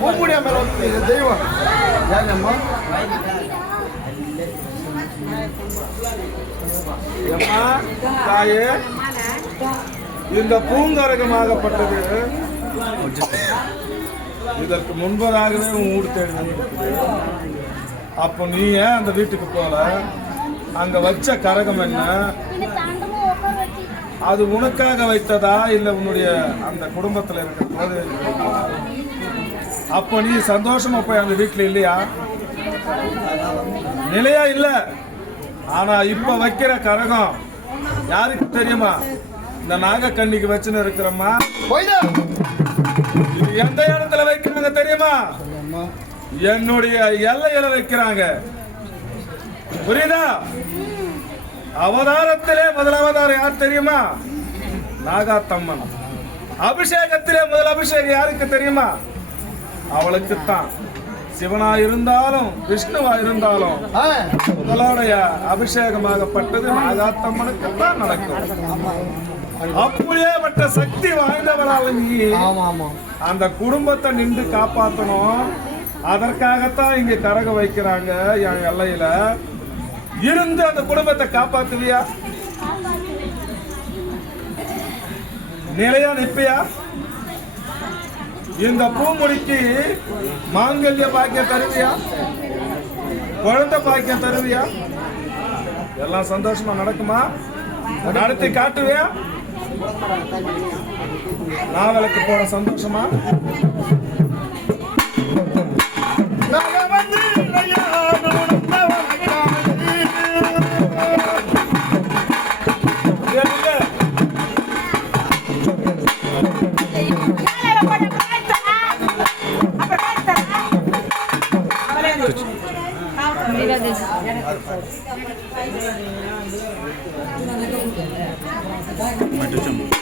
பூமுடியா மேல வந்து தெய்வம் ஏங்கம்மா அம்மா தாயே இந்த பூங்கரகமாகப்பட்டது இதற்கு முன்பதாகவே உன் ஊடு தேடி. அப்போ நீ ஏன் அந்த வீட்டுக்கு போல? அங்க வச்ச கரகம் என்ன? அது உனக்காக வைத்ததா இல்ல உன்னுடைய அந்த குடும்பத்துல இருக்கிற போது? அப்போ நீ சந்தோஷமா போய் அந்த வீட்டுல இல்லையா? நிலையா இல்ல. ஆனா இப்ப வைக்கிற கரகம் யாருக்கு தெரியுமா? இந்த நாகக்கண்ணிக்கு வச்சுன்னு இருக்கிறம்மா. இது எந்த இடத்துல வைக்கிறாங்க தெரியுமா? என்னுடைய எல்லையில வைக்கிறாங்க. புரியுதா? அவதாரத்திலே முதல் அவதாரம் யார் தெரியுமா? நாகாத்தம்மன். அபிஷேகத்திலே முதல் அபிஷேகம் யாருக்கு தெரியுமா? அவளுக்குத்தான். சிவனா இருந்தாலும் விஷ்ணுவா இருந்தாலும் முதலாடைய அபிஷேகமாகப்பட்டது நாகாத்தம்மனுக்கு தான் நடக்கும். அப்படியே மற்ற சக்தி வாய்ந்தவரால் நீ அந்த குடும்பத்தை நின்று காப்பாற்றணும். அதற்காகத்தான் இங்க கரகம் வைக்கிறாங்க என் எல்லையில இருந்து. அந்த குடும்பத்தை காப்பாத்துவியா? நிலையா நிற்பியா? இந்த பூமுடிக்கு மாங்கல்ய பாக்கியம் தருவியா? குழந்தை பாக்கியம் தருவியா? எல்லாம் சந்தோஷமா நடக்குமா? நடத்தி காட்டுவியா? நாவலுக்கு போற சந்தோஷமா? Macam